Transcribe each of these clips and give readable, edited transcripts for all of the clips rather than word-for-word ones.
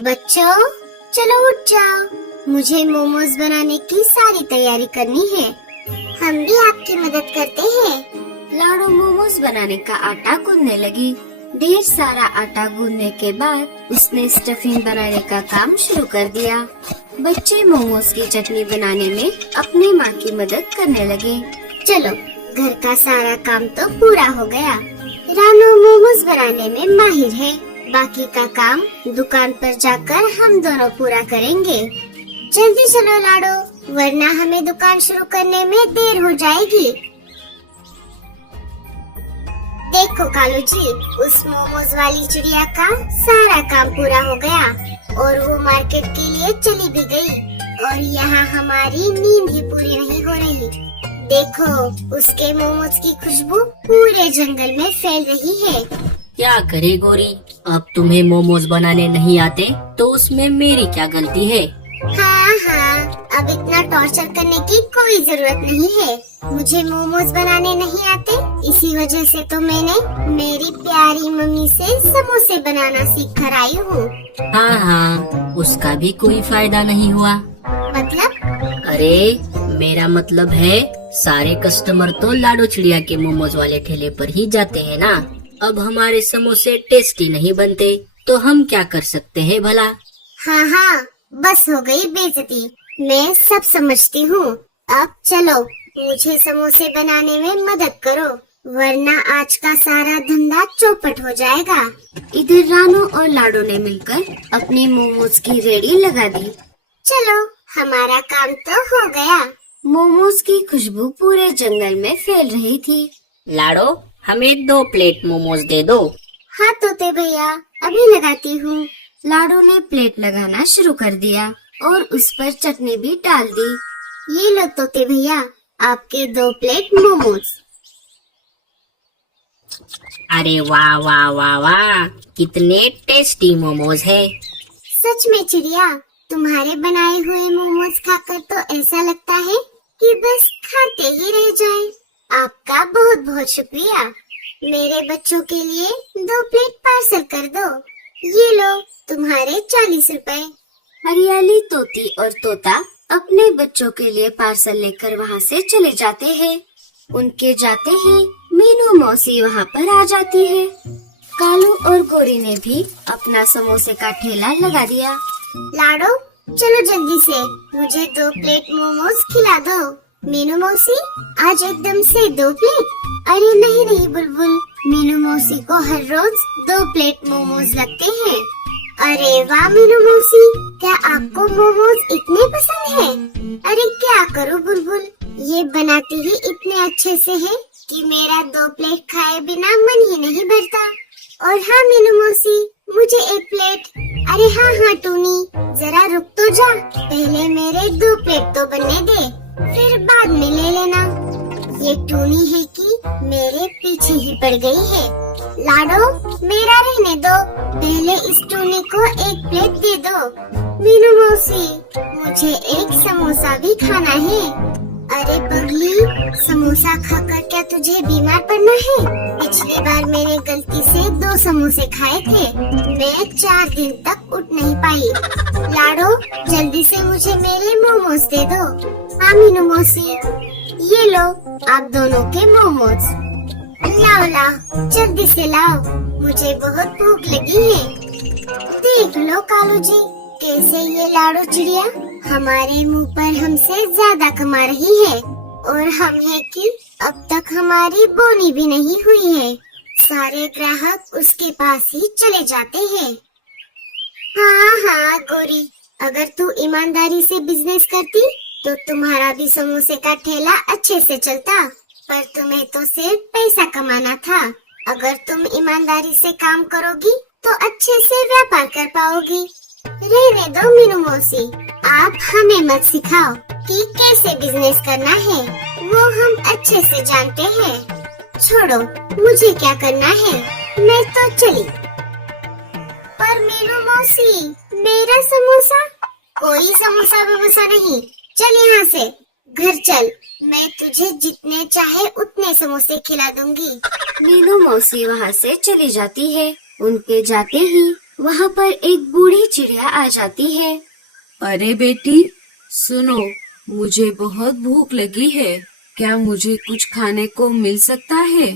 बच्चों, चलो उठ जाओ। मुझे मोमोज बनाने की सारी तैयारी करनी है। हम भी आपकी मदद करते हैं। लाडो मोमोज बनाने का आटा गूंदने लगी। ढेर सारा आटा गूंदने के बाद उसने स्टफिंग बनाने का काम शुरू कर दिया। बच्चे मोमोज की चटनी बनाने में अपनी माँ की मदद करने लगे। चलो, घर का सारा काम तो पूरा हो गया। रानू मोमोज बनाने में माहिर है। बाकी का काम दुकान पर जाकर हम दोनों पूरा करेंगे। जल्दी चलो लाडो, वरना हमें दुकान शुरू करने में देर हो जाएगी। देखो कालू जी, उस मोमोज वाली चिड़िया का सारा काम पूरा हो गया और वो मार्केट के लिए चली भी गई। और यहाँ हमारी नींद ही पूरी नहीं हो रही। देखो, उसके मोमोज की खुशबू पूरे जंगल में फैल रही है। क्या करे गोरी, अब तुम्हें मोमोज बनाने नहीं आते तो उसमें मेरी क्या गलती है। हाँ, अब इतना टॉर्चर करने की कोई जरूरत नहीं है। मुझे मोमोज बनाने नहीं आते, इसी वजह से तो मैंने मेरी प्यारी मम्मी से समोसे बनाना सीख कर आई हूँ। हाँ, उसका भी कोई फायदा नहीं हुआ। मतलब? अरे, मेरा मतलब है सारे कस्टमर तो लाडो चिड़िया के मोमोज वाले ठेले पर ही जाते हैं ना। अब हमारे समोसे टेस्टी नहीं बनते तो हम क्या कर सकते हैं भला। हाँ, बस हो गई बेइज्जती। मैं सब समझती हूँ। अब चलो, मुझे समोसे बनाने में मदद करो, वरना आज का सारा धंधा चौपट हो जाएगा। इधर रानू और लाडो ने मिलकर अपनी मोमोज की रेडी लगा दी। चलो, हमारा काम तो हो गया। मोमोज की खुशबू पूरे जंगल में फैल रही थी। लाडो, हमें 2 प्लेट मोमोज दे दो। हाँ तोते भैया, अभी लगाती हूँ। लाडो ने प्लेट लगाना शुरू कर दिया और उस पर चटनी भी डाल दी। ये लो तोते भैया, आपके 2 प्लेट मोमोज। अरे वाह वाह वाह वाह, कितने टेस्टी मोमोज है। सच में चिड़िया, तुम्हारे बनाए हुए मोमोज खाकर तो ऐसा लगता है कि बस खाते ही रह जाएं। आपका बहुत बहुत शुक्रिया। मेरे बच्चों के लिए 2 प्लेट पार्सल कर दो। ये लो तुम्हारे 40 रुपए। हरियाली तोती और तोता अपने बच्चों के लिए पार्सल लेकर वहाँ से चले जाते हैं। उनके जाते ही मीनू मौसी वहाँ पर आ जाती है। कालू और गोरी ने भी अपना समोसे का ठेला लगा दिया। लाडो, चलो जल्दी से मुझे 2 प्लेट मोमोज खिला दो। मीनू मौसी, आज एकदम से 2 प्लेट? अरे नहीं बुलबुल, मीनू मौसी को हर रोज 2 प्लेट मोमोज लगते हैं। अरे वाह मीनू मौसी, क्या आपको मोमोज इतने पसंद हैं? अरे क्या करूँ बुलबुल, ये बनाती ही इतने अच्छे से है कि मेरा 2 प्लेट खाए बिना मन ही नहीं भरता। और हाँ मीनू मौसी, मुझे 1 प्लेट। अरे हाँ टूनी, जरा रुक तो जा, पहले मेरे 2 प्लेट तो बनने दे, फिर बाद में ले लेना। ये टूनी है कि मेरे पीछे ही पड़ गई है। लाडो, मेरा रहने दो, पहले इस टूनी को 1 प्लेट दे दो। मीनू मौसी, मुझे 1 समोसा भी खाना है। अरे पगली, समोसा खाकर क्या तुझे बीमार पड़ना है? पिछली बार मैंने गलती से 2 समोसे खाए थे, मैं 4 दिन तक उठ नहीं पाई। लाडो, जल्दी से मुझे मेरे मोमोज दे दो। हाँ मीनू मौसी, ये लो आप दोनों के मोमोज। लाओ, जल्दी से लाओ, मुझे बहुत भूख लगी है। देख लो कालू जी, कैसे ये लाडो चिड़िया हमारे मुंह पर हमसे ज्यादा कमा रही है, और हम है कि अब तक हमारी बोनी भी नहीं हुई है। सारे ग्राहक उसके पास ही चले जाते हैं। हाँ गोरी, अगर तू ईमानदारी से बिजनेस करती तो तुम्हारा भी समोसे का ठेला अच्छे से चलता, पर तुम्हें तो सिर्फ पैसा कमाना था। अगर तुम ईमानदारी से काम करोगी तो अच्छे से व्यापार कर पाओगी। रहने दो मीनू मौसी, आप हमें मत सिखाओ कि कैसे बिजनेस करना है, वो हम अच्छे से जानते हैं। छोड़ो, मुझे क्या करना है, मैं तो चली। पर मीनू मौसी, मेरा समोसा? कोई समोसा वमोसा नहीं, चल यहाँ से, घर चल, मैं तुझे जितने चाहे उतने समोसे खिला दूंगी। मीनू मौसी वहाँ से चली जाती है। उनके जाते ही वहाँ पर एक बूढ़ी चिड़िया आ जाती है। अरे बेटी, सुनो, मुझे बहुत भूख लगी है। क्या मुझे कुछ खाने को मिल सकता है?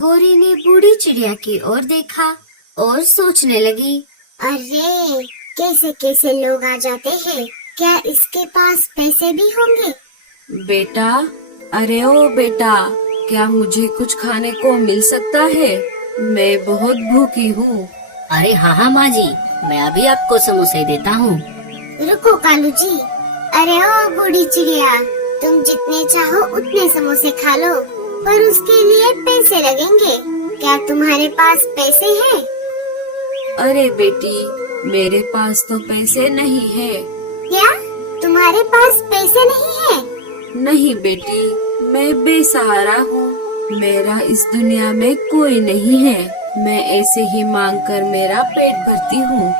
गौरी ने बूढ़ी चिड़िया की ओर देखा और सोचने लगी। अरे कैसे कैसे लोग आ जाते हैं, क्या इसके पास पैसे भी होंगे? बेटा, अरे ओ बेटा, क्या मुझे कुछ खाने को मिल सकता है? मैं बहुत भूखी हूँ। अरे हाँ माँ जी, मैं अभी आपको समोसे देता हूँ। रुको कालू जी। अरे ओ बूढ़ी चिड़िया, तुम जितने चाहो उतने समोसे खा लो, पर उसके लिए पैसे लगेंगे। क्या तुम्हारे पास पैसे हैं? अरे बेटी, मेरे पास तो पैसे नहीं है। क्या तुम्हारे पास पैसे नहीं है? नहीं बेटी, मैं बेसहारा हूँ। मेरा इस दुनिया में कोई नहीं है। मैं ऐसे ही मांग कर मेरा पेट भरती हूँ।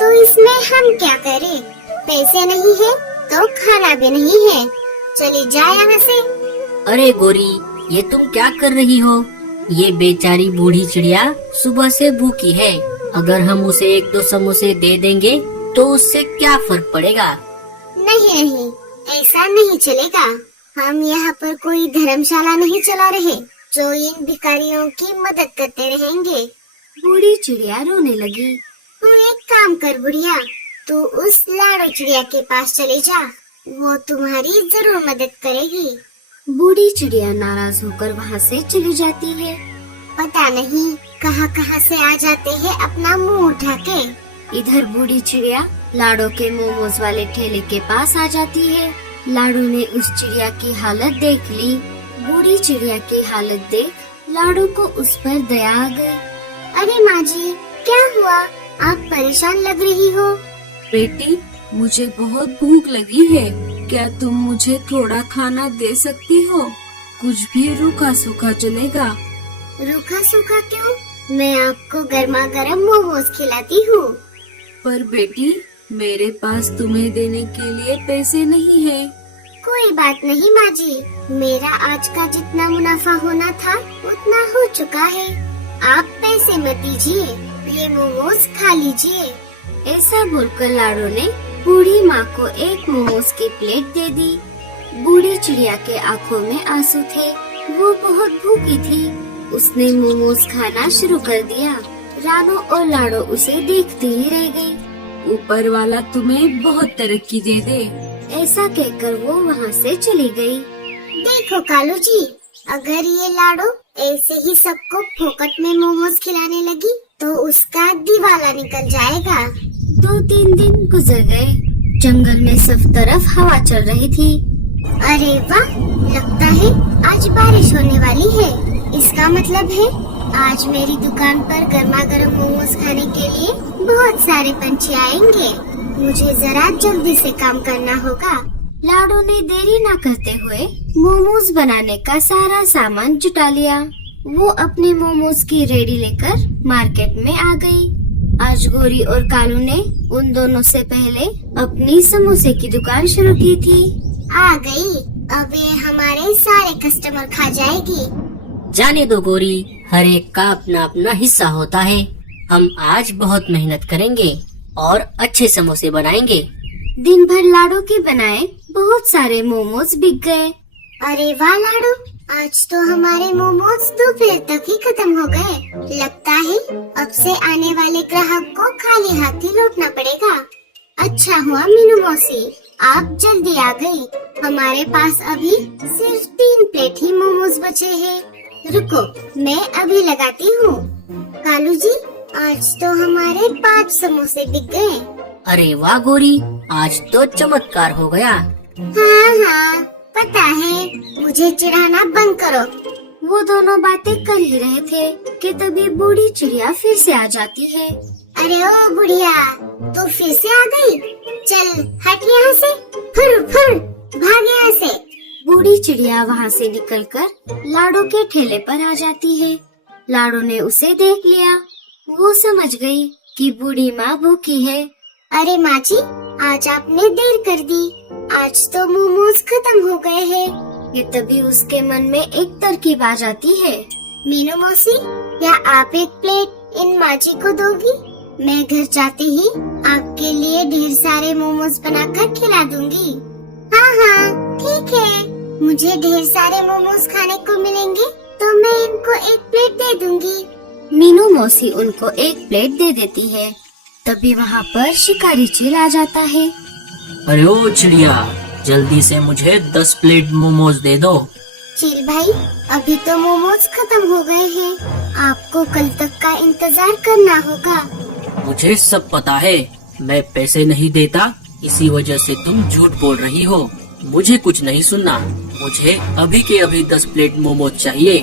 तो इसमें हम क्या करें? पैसे नहीं है तो खाना भी नहीं है। चली जाए यहाँ से। अरे गोरी, ये तुम क्या कर रही हो? ये बेचारी बूढ़ी चिड़िया सुबह से भूखी है। अगर हम उसे एक दो समोसे दे देंगे तो उससे क्या फर्क पड़ेगा? नहीं नहीं, ऐसा नहीं चलेगा। हम यहाँ पर कोई धर्मशाला नहीं चला रहे जो इन भिखारियों की मदद करते रहेंगे। बूढ़ी चिड़िया रोने लगी। तू एक काम कर बुढ़िया, तू उस लाडो चिड़िया के पास चले जा, वो तुम्हारी जरूर मदद करेगी। बूढ़ी चिड़िया नाराज होकर वहाँ से चली जाती है। पता नहीं कहाँ कहाँ से आ जाते हैं अपना मुंह उठा के। इधर बूढ़ी चिड़िया लाडो के मोमोज वाले ठेले के पास आ जाती है। लाडो ने उस चिड़िया की हालत देख ली। बूढ़ी चिड़िया की हालत देख लाडो को उस पर दया आ गई। अरे माँ जी, क्या हुआ? आप परेशान लग रही हो। बेटी, मुझे बहुत भूख लगी है। क्या तुम मुझे थोड़ा खाना दे सकती हो? कुछ भी रूखा सूखा चलेगा। रूखा सूखा क्यों? मैं आपको गर्मा गर्म मोमोज खिलाती हूँ। पर बेटी, मेरे पास तुम्हें देने के लिए पैसे नहीं है। कोई बात नहीं माँ जी, मेरा आज का जितना मुनाफा होना था उतना हो चुका है। आप पैसे मत दीजिए, ये मोमोज खा लीजिए। ऐसा बोलकर लाडो ने बूढ़ी माँ को एक मोमोज की प्लेट दे दी। बूढ़ी चिड़िया के आंखों में आंसू थे। वो बहुत भूखी थी। उसने मोमोज खाना शुरू कर दिया। रानो और लाडो उसे देखती ही रह गई। ऊपर वाला तुम्हें बहुत तरक्की दे दे। ऐसा कहकर वो वहाँ से चली गई। देखो कालू जी, अगर ये लाडो ऐसे ही सबको फोकट में मोमोज खिलाने लगी तो उसका दिवाला निकल जाएगा। 2-3 दिन गुजर गए। जंगल में सब तरफ हवा चल रही थी। अरे वाह, लगता है आज बारिश होने वाली है। इसका मतलब है आज मेरी दुकान पर गर्मा गर्म मोमोज खाने के लिए बहुत सारे पंछी आएंगे। मुझे जरा जल्दी से काम करना होगा। लाडो ने देरी न करते हुए मोमोज बनाने का सारा सामान जुटा लिया। वो अपने मोमोज की रेडी लेकर मार्केट में आ गई। आज गोरी और कालू ने उन दोनों से पहले अपनी समोसे की दुकान शुरू की थी। आ गई, अब ये हमारे सारे कस्टमर खा जाएगी। जाने दो गोरी, हर एक का अपना अपना हिस्सा होता है। हम आज बहुत मेहनत करेंगे और अच्छे समोसे बनाएंगे। दिन भर लाडो के बनाए बहुत सारे मोमोज बिक गए। अरे वाह लाडो, आज तो हमारे मोमोज दोपहर तक ही खत्म हो गए। लगता है अब से आने वाले ग्राहक को खाली हाथ ही लौटना पड़ेगा। अच्छा हुआ मीनू मौसी, आप जल्दी आ गई। हमारे पास अभी सिर्फ 3 प्लेट ही मोमोज बचे हैं। रुको, मैं अभी लगाती हूँ। कालू जी, आज तो हमारे 5 समोसे बिक गए। अरे वाह गोरी, आज तो चमत्कार हो गया। हाँ हाँ, पता है, मुझे चिढ़ाना बंद करो। वो दोनों बातें कर ही रहे थे कि तभी बूढ़ी चिड़िया फिर से आ जाती है। अरे ओ बुढ़िया, तू फिर से आ गई। चल हट यहाँ से, फुर फुर, भाग यहाँ से। बूढ़ी चिड़िया वहाँ से निकलकर लाडो के ठेले पर आ जाती है। लाडो ने उसे देख लिया। वो समझ गई कि बूढ़ी माँ भूखी है। अरे माँ जी, आज आपने देर कर दी। आज तो मोमोज खत्म हो गए हैं। ये तभी उसके मन में एक तरकीब आ जाती है। मीनू मौसी, क्या आप एक प्लेट इन माँ जी को दोगी? मैं घर जाते ही आपके लिए ढेर सारे मोमोज बनाकर खिला दूंगी। हाँ हाँ ठीक है, मुझे ढेर सारे मोमोज खाने को मिलेंगे तो मैं इनको एक प्लेट दे दूंगी। मीनू मौसी उनको एक प्लेट दे देती है। तभी वहाँ पर शिकारी चील आ जाता है। अरे ओ चिड़िया, जल्दी से मुझे 10 प्लेट मोमोज दे दो। चील भाई, अभी तो मोमोज खत्म हो गए हैं, आपको कल तक का इंतजार करना होगा। मुझे सब पता है, मैं पैसे नहीं देता, इसी वजह से तुम झूठ बोल रही हो। मुझे कुछ नहीं सुनना, मुझे अभी के अभी 10 प्लेट मोमोज चाहिए।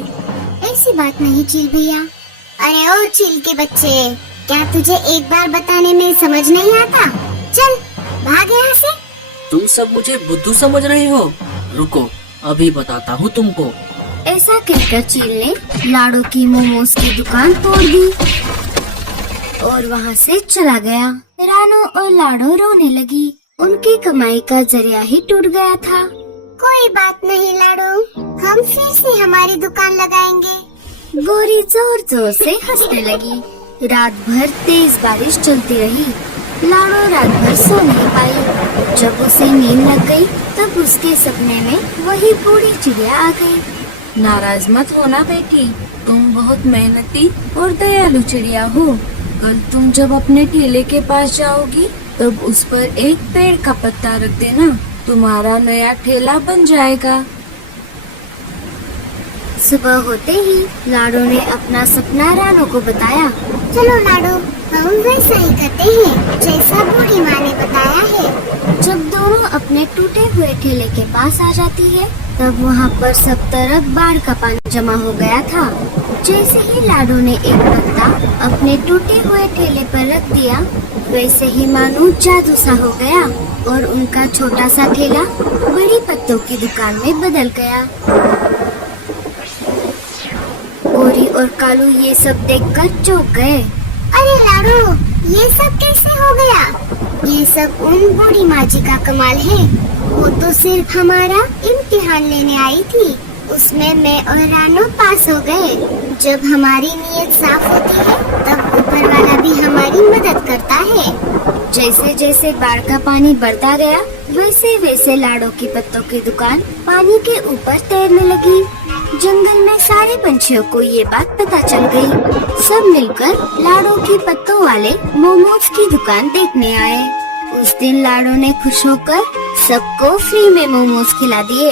ऐसी बात नहीं चील भैया। अरे ओ चील के बच्चे, क्या तुझे एक बार बताने में समझ नहीं आता? चल भाग यहाँ से। तुम सब मुझे बुद्धू समझ रहे हो? रुको, अभी बताता हूँ तुमको। ऐसा कहकर चील ने लाडो की मोमोज की दुकान तोड़ दी और वहाँ से चला गया। रानो और लाडो रोने लगी। उनकी कमाई का जरिया ही टूट गया था। कोई बात नहीं लाडो, हम फिर से हमारी दुकान लगाएंगे। गोरी जोर जोर से हंसने लगी। रात भर तेज बारिश चलती रही। लाडो रात भर सो नहीं पाई। जब उसे नींद लग गई, तब उसके सपने में वही बूढ़ी चिड़िया आ गई। नाराज मत होना बेटी, तुम बहुत मेहनती और दयालु चिड़िया हो। कल तुम जब अपने ठेले के पास जाओगी, तब उस पर एक पेड़ का पत्ता रख देना, तुम्हारा नया ठेला बन जाएगा। सुबह होते ही लाडो ने अपना सपना रानो को बताया। चलो लाडो, हम वैसा ही करते हैं जैसा बूढ़ी माँ ने बताया है। जब दोनों अपने टूटे हुए ठेले के पास आ जाती है, तब वहाँ पर सब तरफ बाढ़ का पानी जमा हो गया था। जैसे ही लाडो ने एक पत्ता अपने टूटे हुए ठेले पर रख दिया, वैसे ही मानो जादू सा हो गया और उनका छोटा सा ठेला बड़ी पत्तों की दुकान में बदल गया। गोरी और कालू ये सब देखकर चौंक गए। अरे लाडो, ये सब कैसे हो गया? ये सब उन बूढ़ी माँ जी का कमाल है। वो तो सिर्फ हमारा इम्तिहान लेने आई थी, उसमें मैं और रानो पास हो गए। जब हमारी नीयत साफ होती है, तब ऊपर वाला भी हमारी मदद करता है। जैसे जैसे बाढ़ का पानी बढ़ता गया, वैसे वैसे लाडो की पत्तों की दुकान पानी के ऊपर तैरने लगी। जंगल में सारे पंछियों को ये बात पता चल गई। सब मिलकर लाडो की पत्तों वाले मोमोज की दुकान देखने आए। उस दिन लाडो ने खुश होकर सबको फ्री में मोमोज खिला दिए।